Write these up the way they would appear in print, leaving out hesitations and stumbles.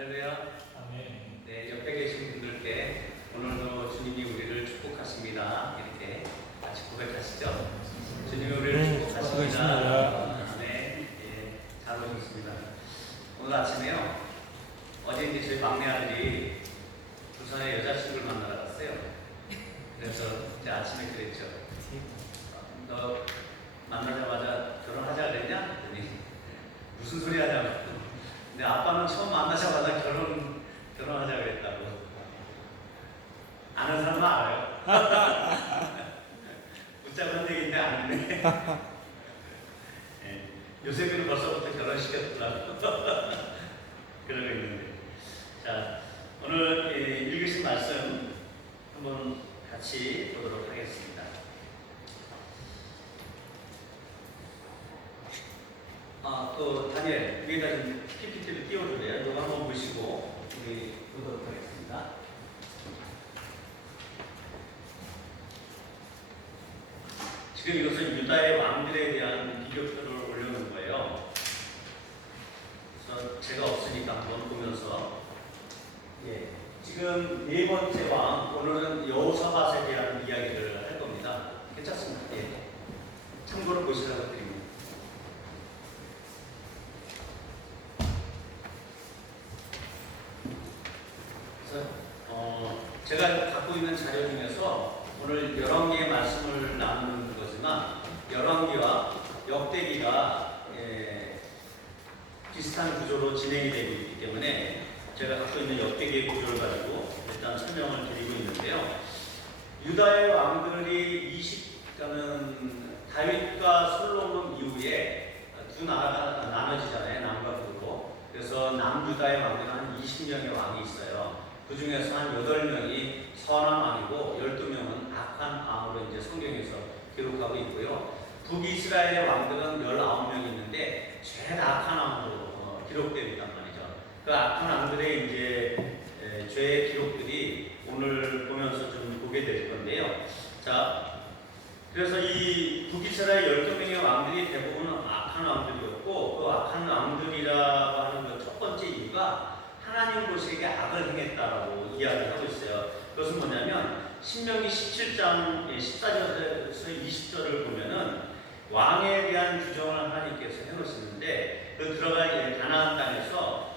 할렐루야. 아멘. 네, 옆에 계신 분들께 오늘도 주님이 우리를 축복하십니다. 이렇게 같이 고백하시죠. 주님이 우리를 축복하십니다. 축복하십니다. 네, 예, 잘 오셨습니다. 오늘 아침에요. 어제 이제 저희 막내 아들이 부산에 여자친구를 만나러 갔어요. 그래서 이제 아침에 그랬죠. 너 만나자마자 결혼하자 그랬냐? 그랬더니 무슨 소리 하냐고. 근데 아빠는 처음 만나자마자 결혼하자 그랬다고. 아는 사람은 알아요. 붙잡은 얘기인데 아는데. 네, 요새는 벌써부터 결혼시켰더라고. 그러고 있는데. 자, 오늘 읽으신 말씀 한번 같이 보도록 하겠습니다. 또 다니엘 위에다 좀 PPT를 띄워주래요. 이거 한번 보시고 우리 보도록 하겠습니다. 지금 이것은 유다의 왕들에 대한 비교표를 올려놓은 거예요. 그래서 제가 없으니까 한번 보면서 지금 네 번째 왕, 오늘은 여호사밧에 대한 이야기를 할 겁니다. 괜찮습니다. 참고로 보시라고 드립니다. 제가 갖고 있는 자료 중에서 오늘 열왕기의 말씀을 나누는 거지만 열왕기와 역대기가 비슷한 구조로 진행이 되고 있기 때문에 제가 갖고 있는 역대기의 구조를 가지고 일단 설명을 드리고 있는데요. 유다의 왕들이 그러니까는 다윗과 솔로몬 이후에 두 나라가 나눠지잖아요. 남과 북으로. 그래서 남유다의 왕들은 한 20명의 왕이 있어요. 그 중에서 한 8명이 선한 왕이고 12명은 악한 왕으로 이제 성경에서 기록하고 있고요. 북이스라엘의 왕들은 19명이 있는데 죄다 악한 왕으로 기록되어 있단 말이죠. 그 악한 왕들의 이제 죄의 기록들이 오늘 보면서 좀 보게 될 건데요. 자, 그래서 이 북이스라엘 12명의 왕들이 대부분은 악한 왕들이었고 그 악한 왕들이라고 하는 그 첫 번째 이유가 하나님 보시기에 악을 행했다라고 이야기하고 있어요. 그것은 뭐냐면 신명기 17장 14절에서 20절을 보면은 왕에 대한 규정을 하나님께서 해놓으시는데 그 들어갈 가나안 땅에서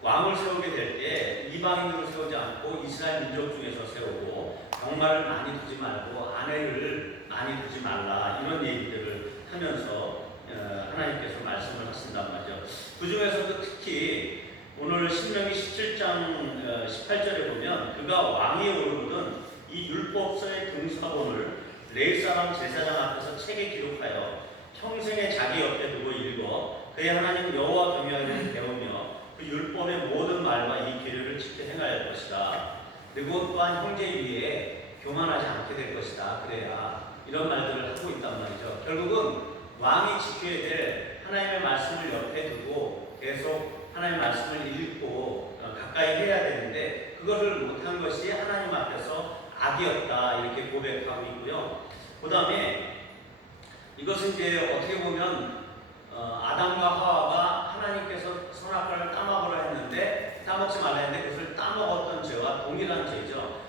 왕을 세우게 될 때 이방인으로 세우지 않고 이스라엘 민족 중에서 세우고 병마를 많이 두지 말고 아내를 많이 두지 말라 이런 얘기들을 하면서 하나님께서 말씀을 하신단 말이죠. 그 중에서도 특히 오늘 신명기 17장 18절에 보면 그가 왕이 오르거든 이 율법서의 등사본을 레위 사람 제사장 앞에서 책에 기록하여 평생에 자기 옆에 두고 읽어 그의 하나님 여호와 경외하기를 배우며 그 율법의 모든 말과 이 계율을 지켜 행할 것이다. 그리고 또한 형제 위에 교만하지 않게 될 것이다. 그래야 이런 말들을 하고 있단 말이죠. 결국은 왕이 지켜야 될 하나님의 말씀을 옆에 두고 계속 하나님의 말씀을 읽고 가까이 해야 되는데 그것을 못한 것이 하나님 앞에서 악이었다 이렇게 고백하고 있고요. 그 다음에 이것은 이제 어떻게 보면 아담과 하와가 하나님께서 선악과를 따먹으라 했는데 따먹지 말라 했는데 그것을 따먹었던 죄와 동일한 죄죠.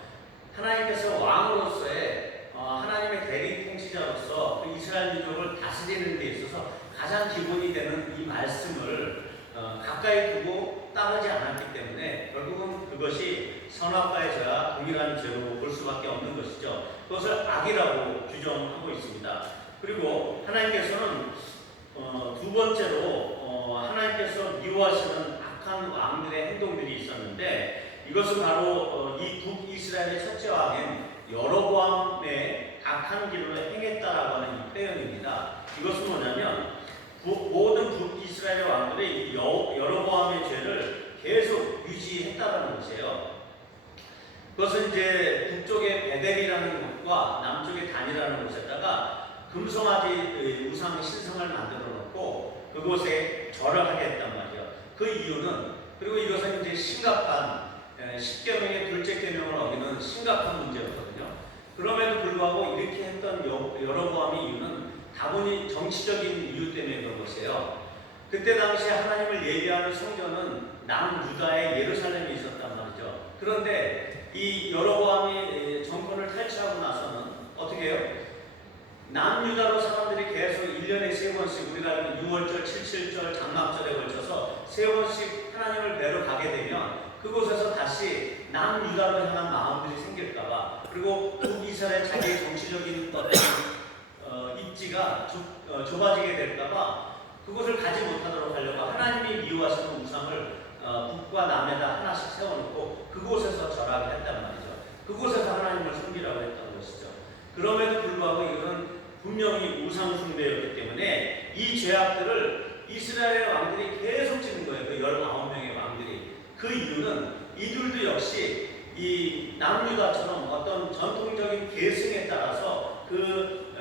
하나님께서 왕으로서의 하나님의 대리 통치자로서 그 이스라엘 민족을 다스리는 데 있어서 가장 기본이 되는 이 말씀을 가까이 두고 따르지 않았기 때문에 결국은 그것이 선악과의 죄와 동일한 죄로 볼 수밖에 없는 것이죠. 그것을 악이라고 규정하고 있습니다. 그리고 하나님께서는 두 번째로 하나님께서 미워하시는 악한 왕들의 행동들이 있었는데 이것은 바로 이 북이스라엘의 첫째 왕인 여로보암의 악한 길로 행했다라고 하는 이 표현입니다. 이것은 뭐냐면 모든 북이스라엘 왕들이 여로보암의 죄를 계속 유지했다라는 것이에요. 그것은 이제 북쪽의 베델이라는 곳과 남쪽의 단이라는 곳에다가 금송아지 우상 신성을 만들어 놓고 그곳에 절을 하게 했단 말이에요. 그 이유는 그리고 이것은 이제 심각한 10계명의 둘째 계명을 어기는 심각한 문제였거든요. 그럼에도 불구하고 이렇게 했던 여로보암의 이유는 다분히 정치적인 이유 때문에 그런 것이에요. 그때 당시에 하나님을 예배하는 성전은 남유다의 예루살렘에 있었단 말이죠. 그런데 이 여로보암이 정권을 탈취하고 나서는 어떻게 해요? 남유다로 사람들이 계속 1년에 3번씩 우리가 알는 6월절, 77절, 장막절에 걸쳐서 3번씩 하나님을 뵈러 가게 되면 그곳에서 다시 남유다로 향한 마음들이 생길까봐, 그리고 북이스라엘 자기의 정치적인 어떤 입지가 좁아지게 될까봐 그곳을 가지 못하도록 하려고 하나님이 미워하시는 우상을 북과 남에다 하나씩 세워놓고 그곳에서 절하게 했단 말이죠. 그곳에서 하나님을 섬기라고 했던 것이죠. 그럼에도 불구하고 이것은 분명히 우상 숭배였기 때문에 이 죄악들을 이스라엘의 왕들이 계속 짓는 거예요. 그 19명의 왕들이. 그 이유는 이들도 역시 이 남유다처럼 어떤 전통적인 계승에 따라서 그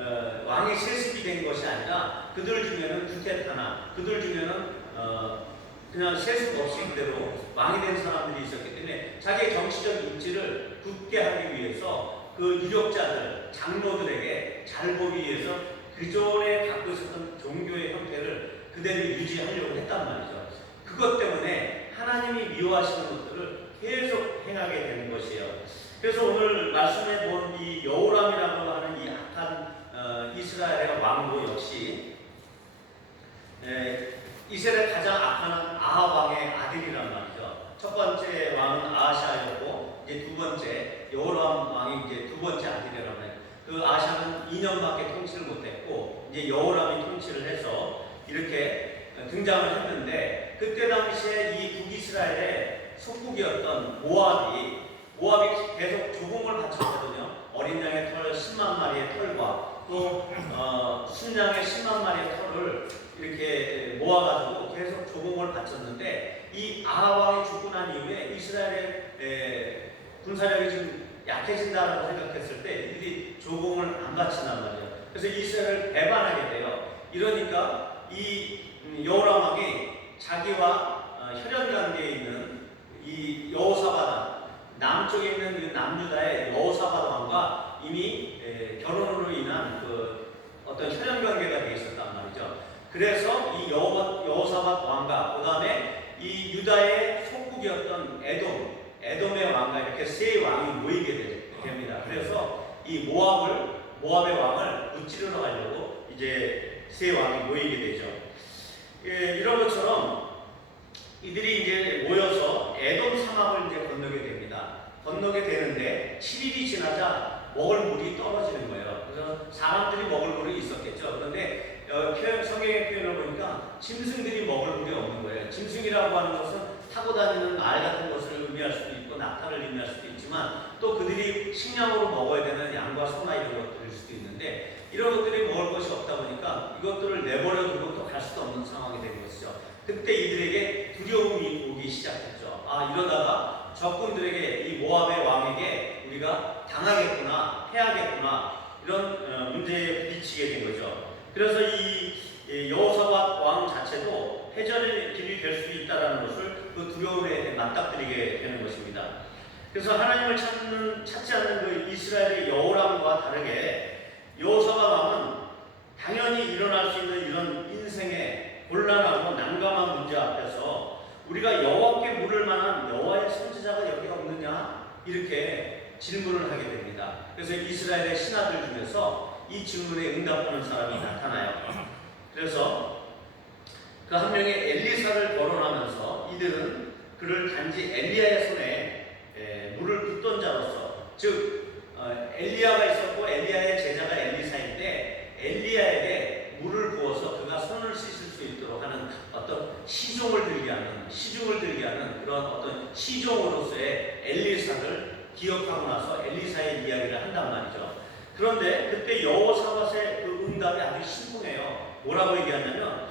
왕이 세습이 된 것이 아니라 그들 중에는 두테타나 그들 중에는 그냥 세습 없이 그대로 왕이 된 사람들이 있었기 때문에 자기의 정치적 입지를 굳게 하기 위해서 그 유력자들, 장로들에게 잘 보기 위해서 그전에 갖고 있었던 종교의 형태를 그대로 유지하려고 했단 말이죠. 그것 때문에 하나님이 미워하시는 것들을 계속 행하게 되는 것이에요. 그래서 오늘 말씀에 본 이 여호람이라고 하는 이 악한 이스라엘의 왕도 역시 이스라엘 가장 악한 아합 왕의 아들이란 말이죠. 첫 번째 왕은 아하샤였고 이제 두 번째 여호람 왕이 이제 두 번째 아들이라고 해요. 그 아하샤는 2년밖에 통치를 못했고 이제 여호람이 통치를 해서 이렇게 등장을 했는데, 그때 당시에 이 북이스라엘의 속국이었던 모압이 계속 조공을 바쳤거든요. 어린 양의 털 10만 마리의 털과 또 순양의 10만 마리의 털을 이렇게 모아가지고 계속 조공을 바쳤는데, 이 아합 왕이 죽고 난 이후에 이스라엘의 군사력이 좀 약해진다라고 생각했을 때 이들이 조공을 안 바친단 말이에요. 그래서 이스라엘을 배반하게 돼요. 이러니까 이 여호람 왕이 자기와 혈연 관계에 있는 이 여호사밧, 남쪽에 있는 이 남유다의 여호사밧 왕과 이미 결혼으로 인한 그 어떤 혈연 관계가 되어 있었단 말이죠. 그래서 이 여호사밧 왕과 그 다음에 이 유다의 속국이었던 에돔의 왕과 이렇게 세 왕이 모이게 됩니다. 그래서 이 모압의 왕을 무찌르러 가려고 이제 세 왕이 모이게 되죠. 이런 것처럼 이들이 이제 모여서 에돔 사막을 이제 건너게 됩니다. 건너게 되는데 7일이 지나자 먹을 물이 떨어지는 거예요. 그래서 사람들이 먹을 물이 있었겠죠. 그런데 성경의 표현을 보니까 짐승들이 먹을 물이 없는 거예요. 짐승이라고 하는 것은 타고 다니는 말 같은 것을 의미할 수도 있고 낙타를 의미할 수도 있지만 또 그들이 식량으로 먹어야 되는 양과 소나 이런 것들일 수도 있는데, 이런 것들이 먹을 것이 없다 보니까 이것들을 내버려 두고 또 갈 수도 없는 상황이 된 것이죠. 그때 이들에게 두려움이 오기 시작했죠. 이러다가 적군들에게, 이 모압의 왕에게 우리가 당하겠구나, 패하겠구나, 이런 문제에 부딪히게 된 거죠. 그래서 이 여호사밧 왕 자체도 패전의 길이 될 수 있다는 것을 그 두려움에 맞닥뜨리게 되는 것입니다. 그래서 하나님을 찾지 않는 그 이스라엘의 여호람과 다르게 여호사밧 왕은 당연히 일어날 수 있는 이런 인생의 곤란하고 난감한 문제 앞에서 우리가 여호와께 물을 만한 여호와의 선지자가 여기 없느냐, 이렇게 질문을 하게 됩니다. 그래서 이스라엘의 신하들 중에서 이 질문에 응답하는 사람이 나타나요. 그래서 그 한 명의 엘리사를 거론하면서 이들은 그를 단지 엘리야의 손에 물을 붓던 자로서, 즉 엘리야가 있었고 엘리야의 제자가 엘리사인데 엘리야에게 물을 부어서 그가 손을 씻을 수 있도록 하는 어떤 시중을 들게 하는 그런 어떤 시종으로서의 엘리사를 기억하고 나서 엘리사의 이야기를 한단 말이죠. 그런데 그때 여호사밧의 그 응답이 아주 신통해요. 뭐라고 얘기하냐면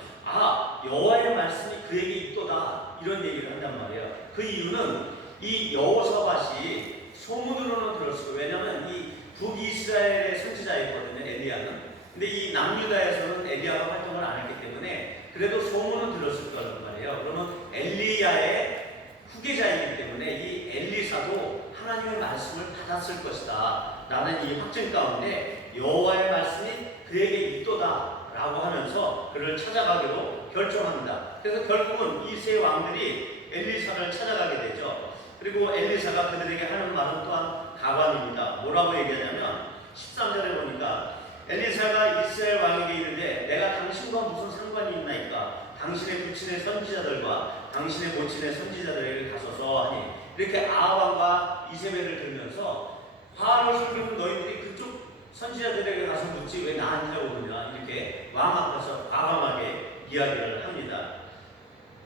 여호와의 말씀이 그에게 있도다, 이런 얘기를 한단 말이에요. 그 이유는 이 여호사밧이 소문으로는 들었어요. 왜냐하면 이 북이스라엘의 선지자였거든요, 엘리야는. 근데 이 남유다에서는 엘리야가 활동을 안 했기 때문에 그래도 소문은 들었을 거란 말이에요. 그러면 엘리야의 후계자이기 때문에 이 엘리사도 하나님의 말씀을 받았을 것이다 라는 이 확증 가운데 여호와의 말씀이 그에게 있도다 라고 하면서 그를 찾아가기로 결정합니다. 그래서 결국은 이 세 왕들이 엘리사를 찾아가게 되죠. 그리고 엘리사가 그들에게 하는 말은 또한 가관입니다. 뭐라고 얘기하냐면 13절에 보니까 엘리사가 이스라엘 왕에게 이르되 내가 당신과 무슨 상관이 있나이까? 당신의 부친의 선지자들과 당신의 모친의 선지자들에게 가소서 하니, 이렇게 아합 왕과 이세벨을 들면서 바알을 섬기는 너희들이 그쪽 선지자들에게 가서 묻지 왜 나한테 오느냐, 이렇게 왕 앞에서 과감하게 이야기를 합니다.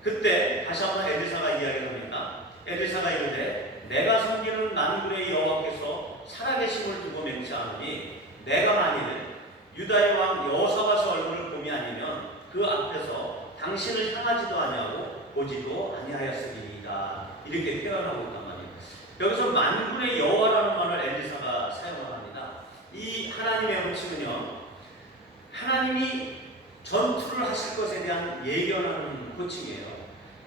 그때 다시 한번 엘리사가 이야기를 합니다. 엘리사가 이르되 내가 섬기는 만군의 여호와께서 살아계심을 두고 맹세하노니 내가 만일 유다의 왕 여호사밧의 얼굴을 봄이 아니면 그 앞에서 당신을 향하지도 아니하고 보지도 아니하였으리이다. 이렇게 표현하고 있단 말이에요. 여기서 만군의 여호와라는 말을 엘리사가 사용을 합니다. 이 하나님의 호칭은요, 하나님이 전투를 하실 것에 대한 예견하는 호칭이에요.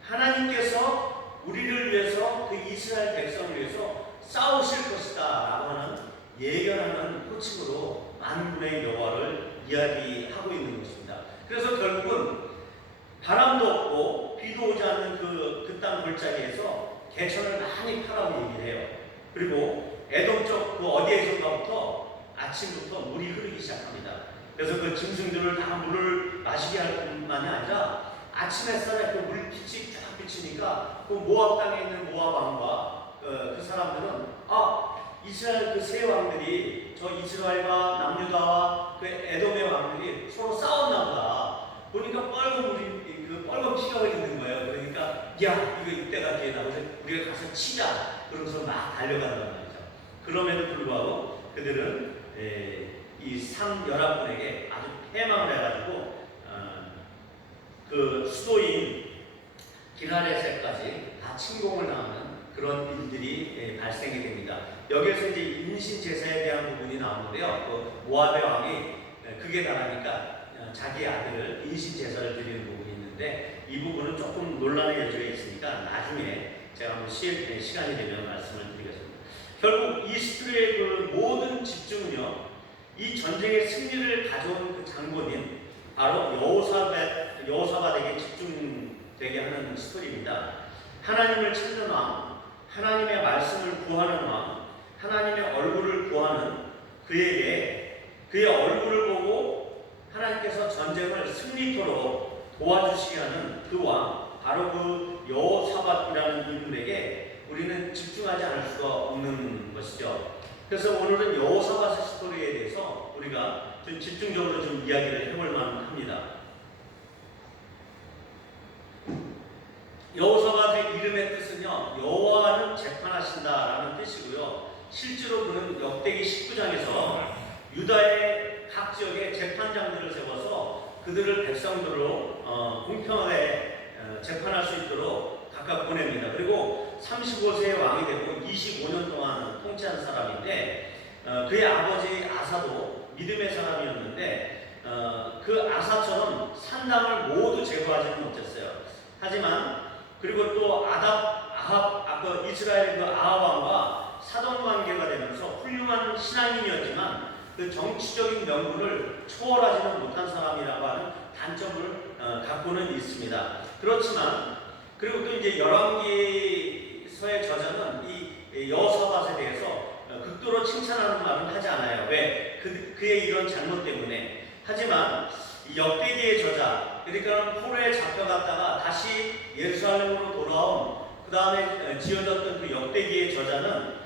하나님께서 우리를 위해서, 그 이스라엘 백성을 위해서 싸우실 것이다 라고 하는 예견하는 호칭으로 만군의 여호와를 이야기하고 있는 것입니다. 그래서 결국은 바람도 없고 비도 오지 않는 그 땅 골짜기에서 개천을 많이 파라고 얘기를 해요. 그리고 에돔 쪽 그 어디에선가부터 아침부터 물이 흐르기 시작합니다. 그래서 그 짐승들을 다 물을 마시게 할 뿐만이 아니라 아침 햇살에 그 물빛이 쫙 비치니까 그 모압 땅에 있는 모압 왕과 그 사람들은 이스라엘 그 세 왕들이 저 이스라엘과 남유다와 그 에돔의 왕들이 서로 싸웠나 보다. 보니까 빨간 물이 그 빨간 피가 있는 거예요. 그러니까 야, 이거 이때가 기회다. 그래서 우리가 가서 치자. 그러면서 막 달려간단 말이죠. 그럼에도 불구하고 그들은 이 상열합군에게 아주 패망을 해가지고 그 수도인 기라레셋까지 다 침공을 당하는 그런 일들이 발생이 됩니다. 여기에서 이제 인신 제사에 대한 부분이 나오는데요. 그 모압의 왕이 그게 당하니까 자기 아들을 인신 제사를 드리는 부분이 있는데, 이 부분은 조금 논란의 여지가 있으니까 나중에 제가 한번 시간이 되면 말씀을 드리겠습니다. 결국 이스라엘의 그 모든 집중은요, 이 전쟁의 승리를 가져온 그 장본인 바로 여호사밧에게 집중되게 하는 스토리입니다. 하나님을 찾는 왕, 하나님의 말씀을 구하는 왕, 하나님의 얼굴을 구하는 그에게 그의 얼굴을 보고 하나님께서 전쟁을 승리토록 도와주시게 하는 그 왕, 바로 그 여호사밧이라는 인물에게 우리는 집중하지 않을 수가 없는 것이죠. 그래서 오늘은 여호사밧의 스토리에 대해서 우리가 좀 집중적으로 좀 이야기를 해볼 만합니다. 여호사밧의 이름의 뜻은요, 여호와는 재판하신다라는 뜻이고요. 실제로 그는 역대기 19장에서 유다의 각 지역에 재판장들을 세워서 그들을 백성들로 공평하게 재판할 수 있도록 각각 보냅니다. 그리고 35세의 왕이 되고 25년 동안 통치한 사람인데, 그의 아버지 아사도 믿음의 사람이었는데 그 아사처럼 산당을 모두 제거하지는 못했어요. 하지만 그리고 또 아합 이스라엘 그 아합 왕과 사돈 관계가 되면서 훌륭한 신앙인이었지만 그 정치적인 명분을 초월하지는 못한 사람이라고 하는 단점을 갖고는 있습니다. 그렇지만 그리고 또 이제 열왕기서의 저자는 이 여호사밧에 대해서 극도로 칭찬하는 말은 하지 않아요. 왜? 그의 이런 잘못 때문에. 하지만 이 역대기의 저자, 그러니까 포로에 잡혀갔다가 다시 예루살렘으로 돌아온 그 다음에 지어졌던 그 역대기의 저자는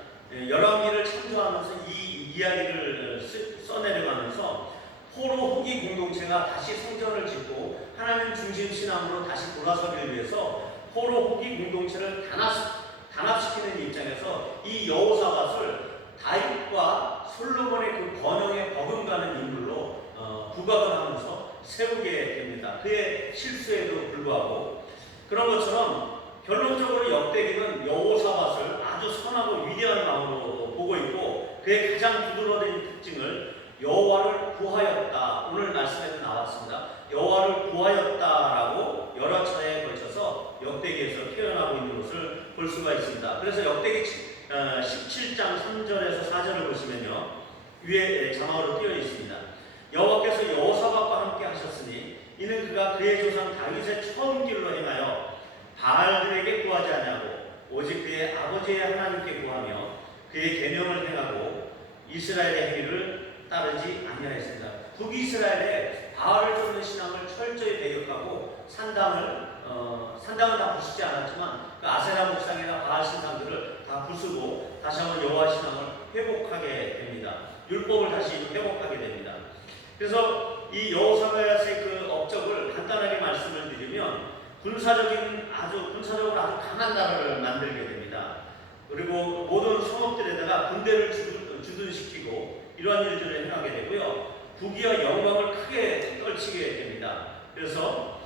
열왕기를 참조하면서 이 이야기를 써내려가면서 포로 후기 공동체가 다시 성전을 짓고 하나님 중심 신앙으로 다시 돌아서기 위해서 포로 후기 공동체를 단합시키는 입장에서 이 여호사밧을 다윗과 솔로몬의 그 번영에 버금가는 인물로 부각을 하면서 세우게 됩니다. 그의 실수에도 불구하고. 그런 것처럼 결론적으로 역대기는 여호사밧을 아주 선하고 위대한 왕으로 보고 있고, 그의 가장 두드러진 특징을 여호와를 구하였다. 오늘 말씀에도 나왔습니다. 여호와를 구하였다라고 여러 차례에 걸쳐서 역대기에서 표현하고 있는 것을 볼 수가 있습니다. 그래서 역대기 17장 3절에서 4절을 보시면요, 위에 자막으로 띄어 있습니다. 여호와께서 여호사밧과 함께 하셨으니 이는 그가 그의 조상 다윗의 처음 길로 행하여 바알들에게 구하지 아니하고 오직 그의 아버지의 하나님께 구하며 그의 계명을 행하고 이스라엘의 행위를 따르지 아니하였습니다. 북이스라엘에 바알을 쫓는 신앙을 철저히 배격하고 산당은 다 부수지 않았지만 그 아세라 목상이나 바알 신상들을 다 부수고 다시 한번 여호와 신앙을 회복하게 됩니다. 율법을 다시 회복하게 됩니다. 그래서 이 여호사밧의 그 업적을 간단하게 말씀을 드리면 군사적으로 아주 강한 나라를 만들게 됩니다. 그리고 모든 성읍들에다가 군대를 주둔시키고 이러한 일들을 행하게 되고요. 부귀와 영광을 크게 떨치게 됩니다. 그래서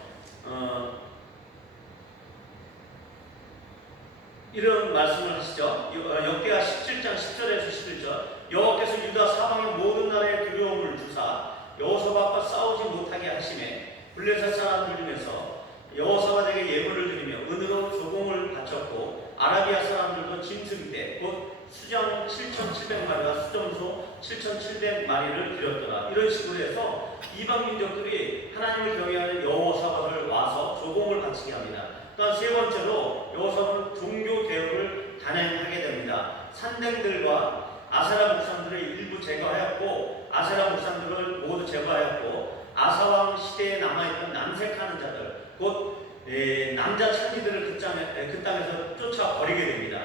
이런 말씀을 하시죠. 역대하 17장 10절에서 11절 여호와께서 유다 사방의 모든 나라에 두려움을 주사 여호사밧과 싸우지 못하게 하시매 블레셋 사람을 들으면서 여호사밧에게 예물을 드리며 은으로 조공을 바쳤고 아라비아 사람들도 짐승대 곧 수장 7,700마리와 수점소 7,700마리를 드렸더라. 이런 식으로 해서 이방 민족들이 하나님을 경외하는 여호사밧을 와서 조공을 바치게 합니다. 또한 세 번째로 여호사밧은 종교 개혁을 단행하게 됩니다. 산댕들과 아세라 목상들을 일부 제거하였고 아세라 목상들을 모두 제거하였고 아사왕 시대에 남아있던 남색하는 자들 곧 남자 천지들을 그 땅에서 쫓아버리게 됩니다.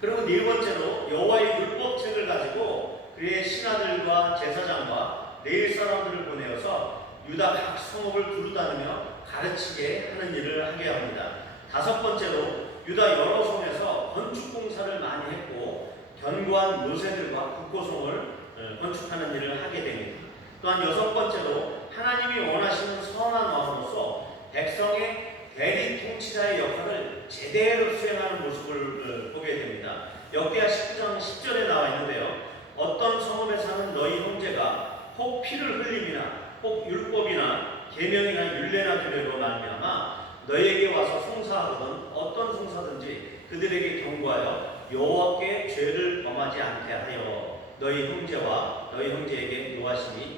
그리고 네 번째로 여호와의 율법책을 가지고 그의 신하들과 제사장과 레위 사람들을 보내어서 유다 각 성읍을 두루다니며 가르치게 하는 일을 하게 합니다. 다섯 번째로 유다 여러 성에서 건축 공사를 많이 했고 견고한 요새들과 국고성을 건축하는 일을 하게 됩니다. 또한 여섯 번째로 하나님이 원하시는 선한 왕으로서 백성의 대리 통치자의 역할을 제대로 수행하는 모습을 보게 됩니다. 역대하 19장 10절에 나와 있는데요. 어떤 성읍에 사는 너희 형제가 혹 피를 흘림이나 혹 율법이나 계명이나 율례나 규례로 말미암아 너희에게 와서 송사하거든 어떤 송사든지 그들에게 경고하여 여호와께 죄를 범하지 않게 하여 너희 형제와 너희 형제에게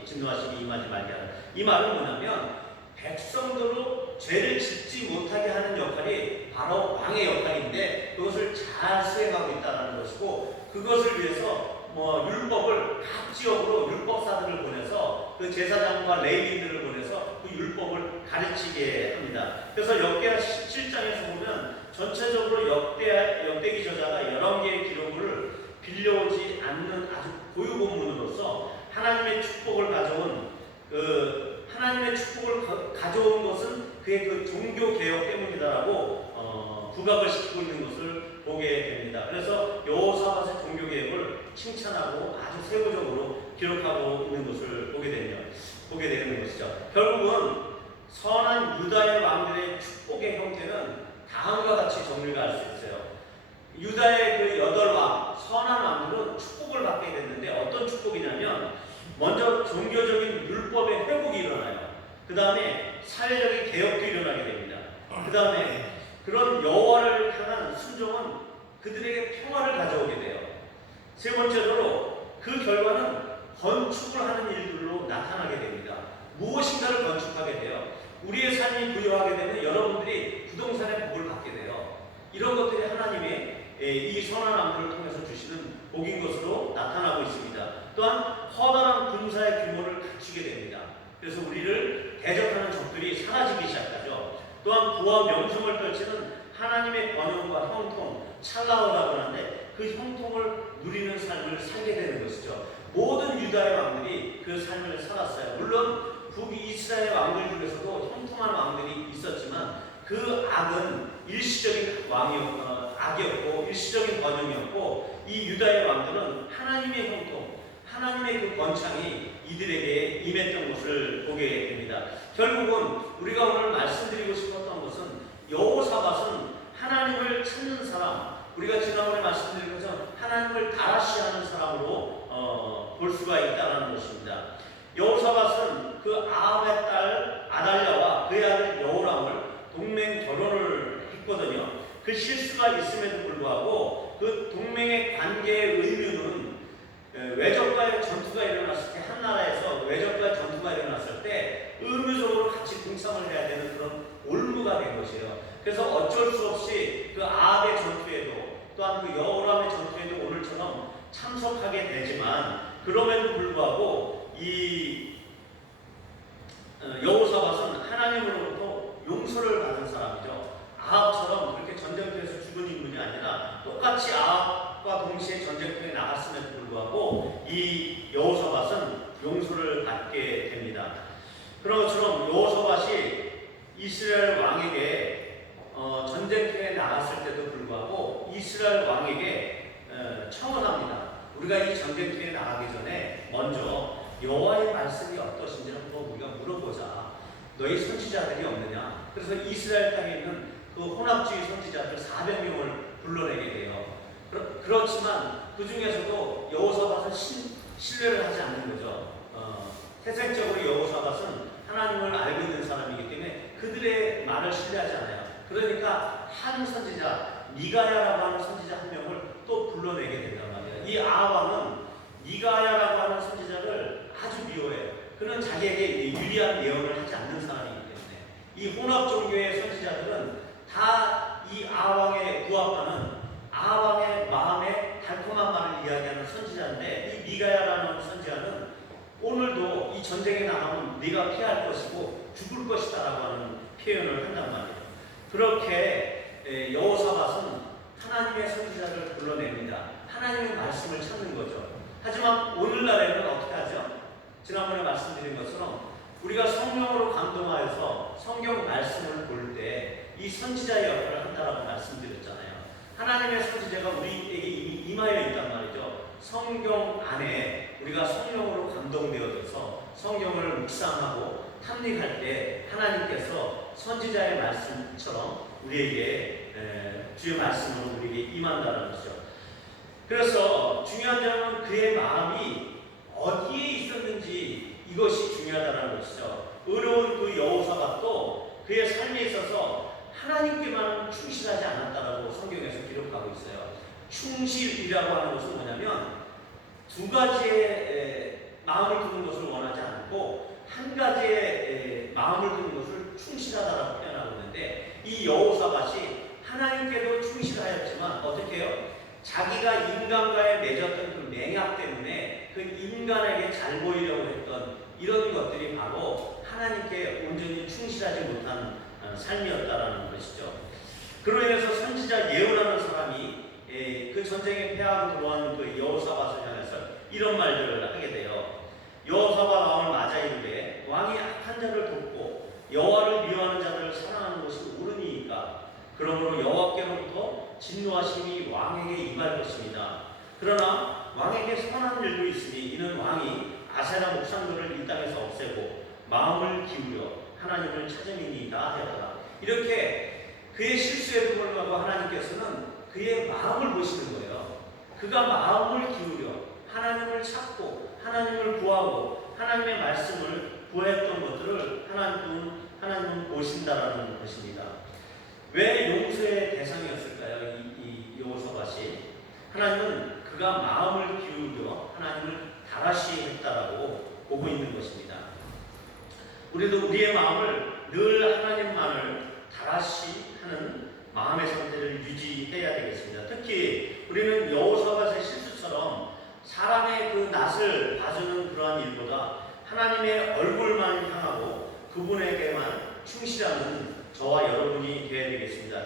진노하심이 임하지 말게 하라. 이 말은 뭐냐면 백성들로 죄를 짓지 못하게 하는 역할이 바로 왕의 역할인데 그것을 잘 수행하고 있다는 것이고 그것을 위해서 율법을 각 지역으로 율법사들을 보내서 그 제사장과 레위인들을 보내서 그 율법을 가르치게 합니다. 그래서 역대하 17장에서 보면 전체적으로 역대기 저자가 여러 개의 기록을 빌려오지 않는 아주 고유 본문으로서 하나님의 축복을 가져온 것은 그의 그 종교 개혁 때문이다라고 부각을 시키고 있는 것을 보게 됩니다. 그래서 여호사밧의 종교 개혁을 칭찬하고 아주 세부적으로 기록하고 있는 것을 보게 되는 것이죠. 결국은 선한 유다의 왕들의 축복의 형태는 다음과 같이 정리가 할 수 있어요. 유다의 그 8왕, 선한 왕들은 축복을 받게 됐는데 어떤 축복이냐면 먼저 종교적인 율법의 회복이 일어나요. 그 다음에 사회적인 개혁도 일어나게 됩니다. 그 다음에 그런 여호와를 향한 순종은 그들에게 평화를 가져오게 돼요. 세 번째로 그 결과는 건축을 하는 일들로 나타나게 됩니다. 무엇인가를 건축하게 돼요. 우리의 삶이 부여하게 되면 여러분들이 부동산의 복을 받게 돼요. 이런 것들이 하나님의 이 선한 왕들을 통해서 주시는 복인 것으로 나타나고 있습니다. 또한 커다란 군사의 규모를 갖추게 됩니다. 그래서 우리를 대적하는 적들이 사라지기 시작하죠. 또한 부와 명성을 떨치는 하나님의 번영과 형통, 찰나오라고 하는데 그 형통을 누리는 삶을 살게 되는 것이죠. 모든 유다의 왕들이 그 삶을 살았어요. 물론 북이스라엘 왕들 중에서도 형통한 왕들이 있었지만 그 악은 일시적인 악이었고 일시적인 번영이었고 이 유다의 왕들은 하나님의 형통, 하나님의 그 권창이 이들에게 임했던 것을 보게 됩니다. 결국은 우리가 오늘 말씀드리고 싶었던 것은 여호사밧은 하나님을 찾는 사람, 우리가 지난번에 말씀드린 것처럼 하나님을 다라시하는 사람으로 볼 수가 있다는 것입니다. 여호사밧은 그 아합의 딸 아달랴와 그의 아들 여호람을 동맹 결혼을 했거든요. 그 실수가 있음에도 불구하고 그 동맹의 관계의 의무는 외적과의 전투가 일어났을 때 한 나라에서 외적과의 전투가 일어났을 때 의무적으로 같이 동참을 해야 되는 그런 올무가 된 것이에요. 그래서 어쩔 수 없이 그 아합의 전투에도 또한 그 여호람의 전투에도 오늘처럼 참석하게 되지만 그럼에도 불구하고 이 여호사밧은 하나님으로부터 용서를 받은 사람이죠. 아합처럼 그렇게 전쟁터에서 죽은 인물이 아니라 똑같이 아합과 동시에 전쟁터에 나갔음에도 불구하고 이 여호사밧은 용서를 받게 됩니다. 그런 것처럼 여호사밧이 이스라엘 왕에게 전쟁터에 나갔을 때도 불구하고 이스라엘 왕에게 청원합니다. 우리가 이 전쟁터에 나가기 전에 먼저 여호와의 말씀이 어떠신지 한번 우리가 물어보자. 너희 선지자들이 없느냐? 그래서 이스라엘 땅에 있는 그 혼합주의 선지자들 400명을 불러내게 돼요. 그렇지만 그 중에서도 여호사밧은 신뢰를 하지 않는 거죠. 태생적으로 여호사밧은 하나님을 알고 있는 사람이기 때문에 그들의 말을 신뢰하지 않아요. 그러니까 한 선지자, 미가야라고 하는 선지자 한 명을 또 불러내게 된단 말이에요. 이 아합은 미가야라고 하는 선지자를 아주 미워해요. 그는 자기에게 유리한 예언을 하지 않는 사람이기 때문에 이 혼합 종교의 선지자들은 다 이 아왕의 부하파는 아왕의 마음에 달콤한 말을 이야기하는 선지자인데 이 미가야라는 선지자는 오늘도 이 전쟁에 나가면 네가 피할 것이고 죽을 것이다라고 하는 표현을 한단 말이에요. 그렇게 여호사밧은 하나님의 선지자를 불러냅니다. 하나님의 말씀을 찾는 거죠. 하지만 오늘날에는 어떻게 하죠? 지난번에 말씀드린 것처럼 우리가 성령으로 감동하여서 성경 말씀을 볼 때 이 선지자의 역할을 한다라고 말씀드렸잖아요. 하나님의 선지자가 우리에게 이미 임하여 있단 말이죠. 성경 안에 우리가 성령으로 감동되어져서 성경을 묵상하고 탐닉할 때 하나님께서 선지자의 말씀처럼 우리에게 주의 말씀으로 우리에게 임한다는 것이죠. 그래서 중요한 점은 그의 마음이 어디에 있었는지 이것이 중요하다는 것이죠. 어려운 그 여호사밧도 그의 삶에 있어서 하나님께만 충실하지 않았다라고 성경에서 기록하고 있어요. 충실이라고 하는 것은 뭐냐면 두 가지의 마음을 두는 것을 원하지 않고 한 가지의 마음을 두는 것을 충실하다라고 표현하고 있는데 이 여호사밧이 하나님께도 충실하였지만 어떻게 해요? 자기가 인간과의 맺었던 그 맹약 때문에 그 인간에게 잘 보이려고 했던 이런 것들이 바로 하나님께 온전히 충실하지 못한 삶이었다라는 것이죠. 그로 인해서 선지자 예후라는 사람이 그 전쟁에 패하고 들어온 그 여호사밧을 향해서 이런 말들을 하게 돼요. 여호사밧 왕을 맞아 이르되 왕이 악한 자를 돕고 여호와를 미워하는 자들을 사랑하는 것이 옳으니이까 그러므로 여호와께로부터 진노하심이 왕에게 임할 것입니다. 그러나 왕에게 선한 일도 있으니 이는 왕이 아세라 목상들을 이 땅에서 없애고 마음을 기울여 하나님을 찾음이니이다 하였더라. 이렇게 그의 실수에도 불구하고 하나님께서는 그의 마음을 보시는 거예요. 그가 마음을 기울여 하나님을 찾고 하나님을 구하고 하나님의 말씀을 구했던 것들을 하나님은 보신다라는 것입니다. 왜 용서의 대상이었을까요? 이 여호사밧이 하나님은 그가 마음을 기울여 하나님을 다라시 했다라고 보고 있는 것입니다. 우리도 우리의 마음을 늘 하나님만을 다라시 하는 마음의 상태를 유지해야 되겠습니다. 특히 우리는 여호사밧의 실수처럼 사람의 그 낯을 봐주는 그러한 일보다 하나님의 얼굴만 향하고 그분에게만 충실하는 저와 여러분이 되어야 되겠습니다.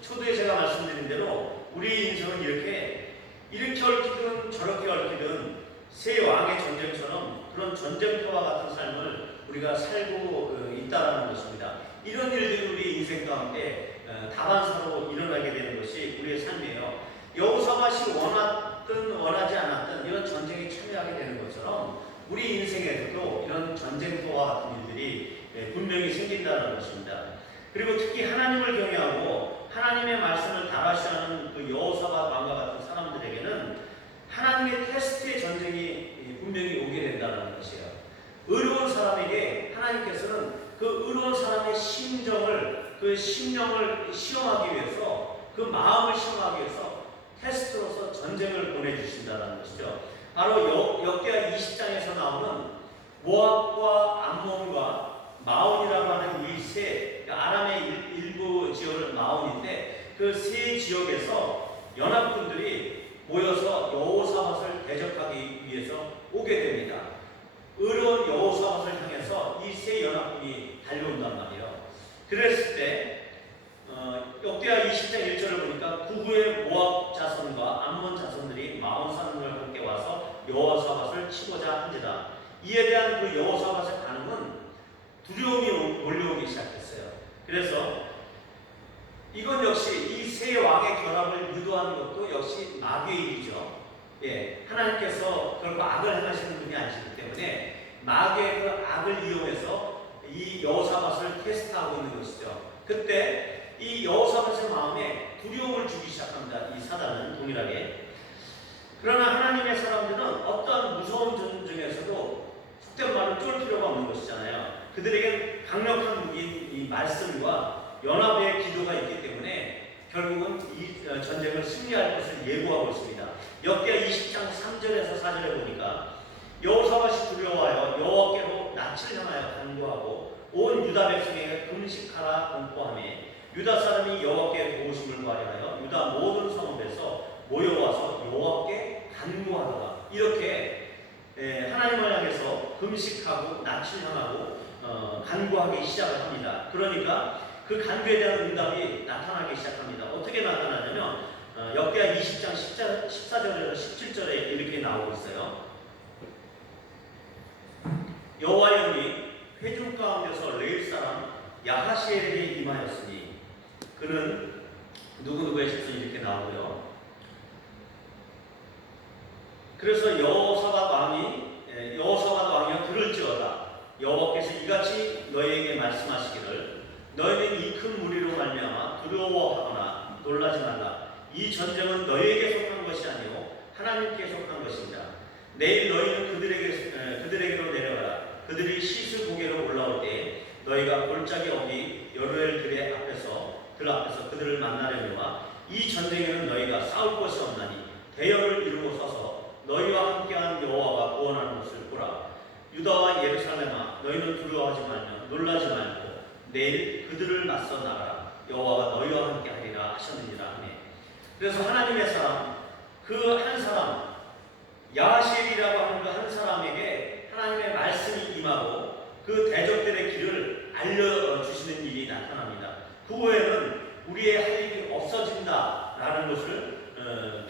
초두에 제가 말씀드린 대로 우리 인생은 이렇게 얽히든 저렇게 얽히든 세 왕의 전쟁처럼 그런 전쟁터와 같은 삶을 우리가 살고 있다는 것입니다. 이런 일들이 우리 인생 가운데 다반사로 일어나게 되는 것이 우리의 삶이에요. 여호사밧이 원하든 원하지 않았든 이런 전쟁에 참여하게 되는 것처럼 우리 인생에서도 이런 전쟁터와 같은 일들이 분명히 생긴다는 것입니다. 그리고 특히 하나님을 경외하고 하나님의 말씀을 다라시하는 그 여호사밧 왕과 같은 사람들에게는 하나님의 테스트의 전쟁이 분명히 오게 된다는 것이에요. 의로운 사람에게 하나님께서는 그 의로운 사람의 심정을, 그 심령을 시험하기 위해서, 그 마음을 시험하기 위해서 테스트로서 전쟁을 보내주신다는 것이죠. 바로 역대하 20장에서 나오는 모압과 암몬과 마온이라고 하는 이 세 아람의 일부 지역은 마온인데 그 세 지역에서 연합군들이 모여서 여호사밧을 대적하기 위해서 오게 됩니다. 의로운 여호사밧을 향해서 이 세 연합군이 달려온단 말이에요. 그랬을 때 역대하 20장 1절을 보니까 구후의 모압 자손과 암몬 자손들이 마온산을 함께 와서 여호사밧을 치고자 한지라. 이에 대한 그 여호사밧의 반응은 두려움이 몰려오기 시작했어요. 그래서 이건 역시 이 세 왕의 결합을 유도하는 것도 역시 마귀의 일이죠. 예, 하나님께서 결코 악을 행하시는 분이 아니시기 때문에 마귀의 그 악을 이용해서 이 여호사밧을 테스트하고 있는 것이죠. 그때 이 여호사밧의 마음에 두려움을 주기 시작합니다. 이 사단은 동일하게. 그러나 하나님의 사람들은 어떠한 무서운 전쟁에서도 속된 말로 쫄 필요가 없는 것이잖아요. 그들에겐 강력한 무기인 이 말씀과 연합의 기도가 있기 때문에 결국은 이 전쟁을 승리할 것을 예고하고 있습니다. 역대하 20장 3절에서 4절에 보니까 여호사밧이 두려워하여 여호와께로 낯을 향하여 간구하고 온 유다 백성에게 금식하라 공포하며 유다 사람이 여호와께 도우심을 구하려 유다 모든 성읍에서 모여와서 여호와께 간구하더라. 이렇게 하나님을 향해서 금식하고 낯을 향하고 간구하기 시작을 합니다. 그러니까 그 간구에 대한 응답이 나타나기 시작합니다. 어떻게 나타나냐면 역대하 20장 14절에서 17절에 이렇게 나오고 있어요. 여호와의 영이 회중 가운데서 레위 사람 야하시엘에게 임하였으니 그는 누구누구의 자손이 이렇게 나오고요. 그래서 여호사밧 왕이여 들을지어다. 여호와께서 이같이 너희에게 말씀하시기를 너희는 이 큰 무리로 말미암아 두려워하거나 놀라지 말라. 이 전쟁은 너희에게 속한 것이 아니요 하나님께 속한 것입니다. 내일 너희는 그들에게로 내려가라. 그들이 시스 고개로 올라올 때 너희가 골짜기 어기 여루엘 들 앞에서 그들을 만나려니와 이 전쟁에는 너희가 싸울 것이 없나니 대열을 이루고 서서 너희와 함께한 여호와가 구원하는 것을 보라. 유다와 예루살렘아 너희는 두려워하지 말며 놀라지 말고 내일 그들을 맞서 나가라. 여호와가 너희와 함께하리라 하셨느니라 하네. 그래서 하나님의 사람 그 한 사람 야하시엘이라고 하는 그 한 사람에게 하나님의 말씀이 임하고 그 대적들의 길을 알려주시는 일이 나타납니다. 그 후에는 우리의 할 일이 없어진다라는 것을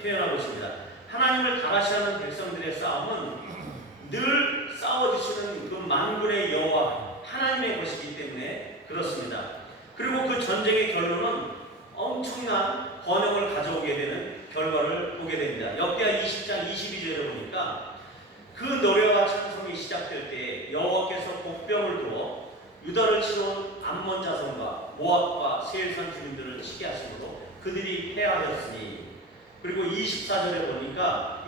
표현하고 있습니다. 하나님을 다가시하는 백성들의 싸움은 늘 싸워주시는 그 만군의 여호와 하나님의 것이기 때문에 그렇습니다. 그리고 그 전쟁의 결론은 엄청난 번영을 가져오게 되는 결과를 보게 됩니다. 역대하 20장 22절에 보니까 그 노래와 찬송이 시작될 때 여호와께서 복병을 두어 유다를 치러온 암몬 자손과 모압과 세일산 주민들을 치게 하심으로 그들이 패하였으니 그리고 23절에 보니까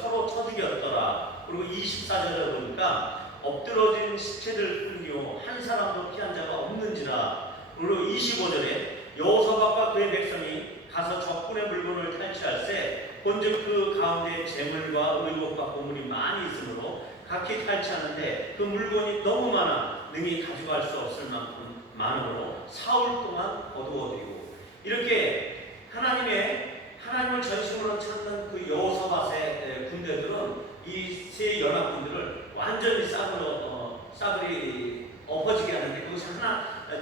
서로 쳐죽였더라. 그리고 24절에 보니까 엎드러진 시체들 뿐이요 한 사람도 피한 자가 없는지라. 그리고 25절에 여호사밧과 그의 백성이 가서 적군의 물건을 탈취할세 본즉 그 가운데 재물과 의복과 보물이 많이 있으므로 각기 탈취하는데 그 물건이 너무 많아 능히 가져갈 수 없을 만큼 많으므로 사흘 동안 거두어들이고 이렇게 하나님을 전심으로 찾는 그 여호사밧의 군대들은 이 세 연합군들을 완전히 싸그리 엎어지게 하는데 그것이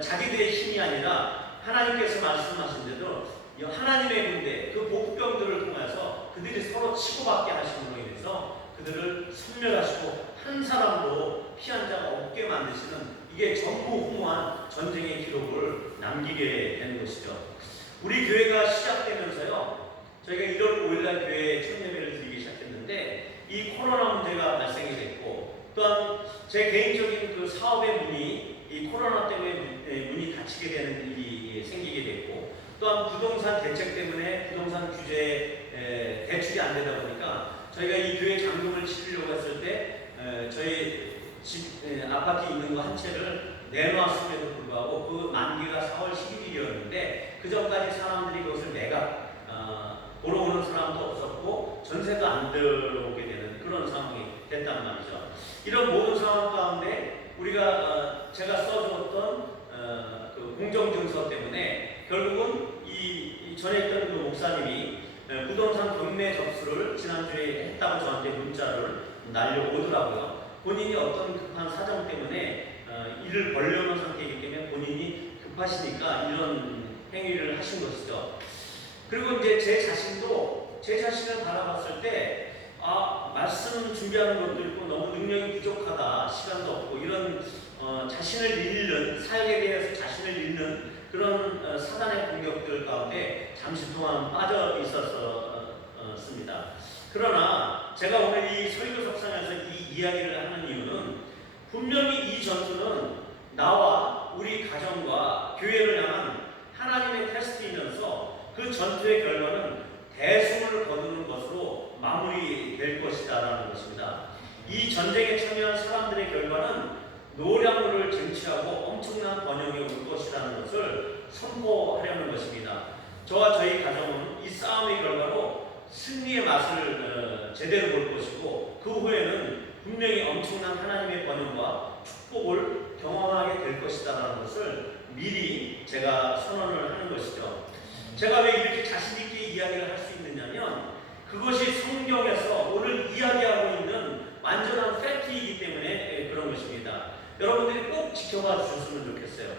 자기들의 힘이 아니라 하나님께서 말씀하신 대로 하나님의 군대 그 복병들을 통해서 그들이 서로 치고받게 하심으로 인해서 그들을 섬멸하시고 한 사람도 피한 자가 없게 만드시는 이게 전무후무한 전쟁의 기록을 남기게 되는 것이죠. 우리 교회가 시작되면서요 저희가 1월 5일날 교회에 첫 예배를 드리기 시작했는데 이 코로나 문제가 발생이 됐고 또한 제 개인적인 그 사업의 문이 이 코로나 때문에 문이 닫히게 되는 일이 생기게 됐고 또한 부동산 대책 때문에 부동산 규제 대출이 안 되다 보니까 저희가 이 교회 잔금을 치르려고 했을 때 저희 집 아파트에 있는 거 한 채를 내놓았음에도 불구하고 그 만기가 4월 10일이었는데 그 전까지 사람들이 그것을 보러 오는 사람도 없었고 전세도 안 들어오게 되는 그런 상황이 됐단 말이죠. 이런 모든 상황 가운데 우리가 제가 써주었던 공정 증서 때문에 결국은 이 전에 있던 그 목사님이 부동산 경매 접수를 지난주에 했다고 저한테 문자를 날려오더라고요. 본인이 어떤 급한 사정 때문에 일을 벌려놓은 상태이기 때문에 본인이 급하시니까 이런 행위를 하신 것이죠. 그리고 이제 제 자신도 제 자신을 바라봤을 때 말씀 준비하는 것도 있고 너무 능력이 부족하다, 시간도 없고 이런 자신을 잃는, 사역에 대해서 자신을 잃는 그런 사단의 공격들 가운데 잠시 동안 빠져 있었습니다. 그러나 제가 오늘 이 설교 석상에서 이 이야기를 하는 이유는 분명히 이 전투는 나와 우리 가정과 교회를 향한 하나님의 테스트이면서 그 전투의 결과는 대승을 거두는 것으로 마무리될 것이다라는 것입니다. 이 전쟁에 참여한 사람들의 결과는 노량물을 쟁취하고 엄청난 번영에 올 것이라는 것을 선포하려는 것입니다. 저와 저희 가정은 이 싸움의 결과로 승리의 맛을 제대로 볼 것이고 그 후에는 분명히 엄청난 하나님의 번영과 축복을 경험하게 될 것이다라는 것을 미리 제가 선언을 하는 것이죠. 제가 왜 이렇게 자신 있게 이야기를 할 수 있느냐면 그것이 성경에서 오늘 이야기하고 있는 완전한 팩트이기 때문에 그런 것입니다. 여러분들이 꼭 지켜봐 주셨으면 좋겠어요.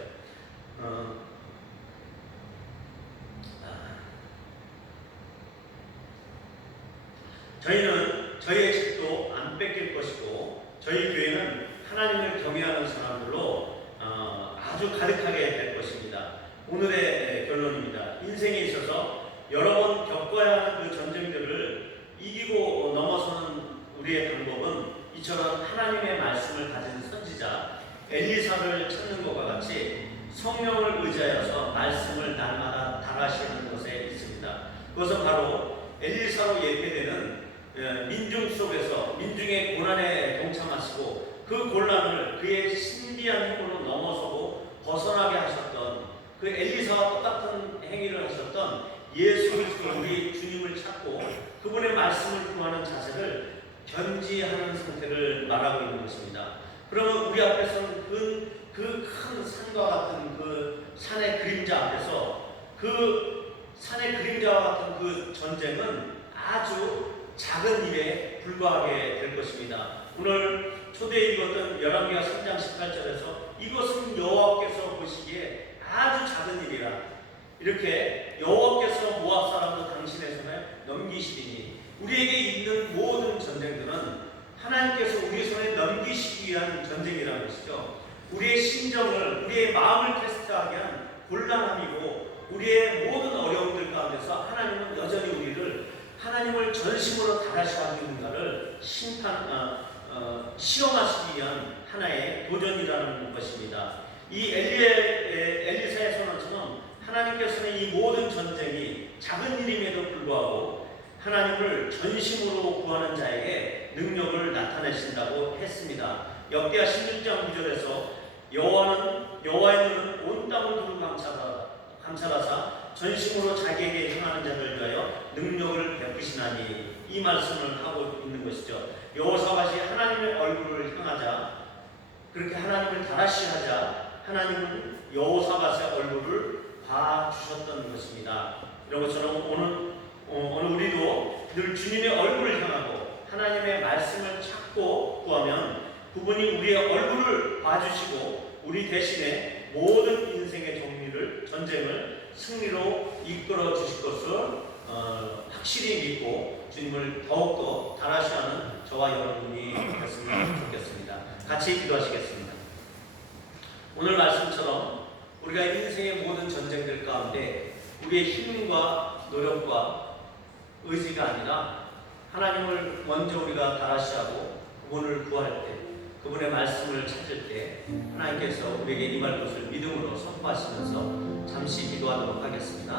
저희는 저희의 집도 안 뺏길 것이고 저희 교회는 하나님을 경외하는 사람들로 아주 가득하게 될 것입니다. 오늘의 결론입니다. 인생에 있어서 여러 번 겪어야 하는 그 전쟁들을 이기고 넘어서는 우리의 방법은 이처럼 하나님의 말씀을 가진 선지자 엘리사를 찾는 것과 같이 성령을 의지하여서 말씀을 날마다 다가시는 곳에 있습니다. 그것은 바로 엘리사로 예표되는 민중 속에서 민중의 고난에 동참하시고 그 곤란을 그의 신비한 힘으로 넘어서고 벗어나게 하셨던 그 엘리사와 똑같은 행위를 하셨던 예수 그리스도 우리 주님을 찾고 그분의 말씀을 구하는 자세를 견지하는 상태를 말하고 있는 것입니다. 그러면 우리 앞에서는 그 큰 산과 같은 그 산의 그림자 앞에서 그 산의 그림자와 같은 그 전쟁은 아주 작은 일에 불과하게 될 것입니다. 오늘 초대에 읽었던 열왕기하 3장 18절에서 이것은 여호와께서 보시기에 아주 작은 일이라 이렇게 여호와께서 모압 사람도 당신의 손에 넘기시리니 우리에게 있는 모든 전쟁들은 하나님께서 우리 손에 넘기시기 위한 전쟁이라는 것이죠. 우리의 심정을, 우리의 마음을 테스트하게 한 곤란함이고 우리의 모든 어려움들 가운데서 하나님은 여전히 우리를 하나님을 전심으로 다시 하겠는가를 시험하시기 위한 하나의 도전이라는 것입니다. 이 엘리사의 선언처럼 하나님께서는 이 모든 전쟁이 작은 일임에도 불구하고 하나님을 전심으로 구하는 자에게 능력을 나타내신다고 했습니다. 역대하 16장 9절에서 여호와의 눈은 온 땅을 두루 감찰하사 전심으로 자기에게 행하는 자를 위하여 능력을 베푸시나니 이 말씀을 하고 있는 것이죠. 여호사밧이 하나님의 얼굴을 향하자 그렇게 하나님을 다라시 하자 하나님은 여호사밧의 얼굴을 봐주셨던 것입니다. 이런 것처럼 오늘 우리도 늘 주님의 얼굴을 향하고 하나님의 말씀을 찾고 구하면 그분이 우리의 얼굴을 봐주시고 우리 대신에 모든 인생의 전쟁을 승리로 이끌어 주실 것을 확실히 믿고 주님을 더욱더 다라시하는 저와 여러분이 됐으면 좋겠습니다. 같이 기도하시겠습니다. 오늘 말씀처럼 우리가 인생의 모든 전쟁들 가운데 우리의 힘과 노력과 의지가 아니라 하나님을 먼저 우리가 다라시하고 그분을 구할 때 그분의 말씀을 찾을 때 하나님께서 우리에게 임할 것을 믿음으로 선포하시면서 잠시 기도하도록 하겠습니다.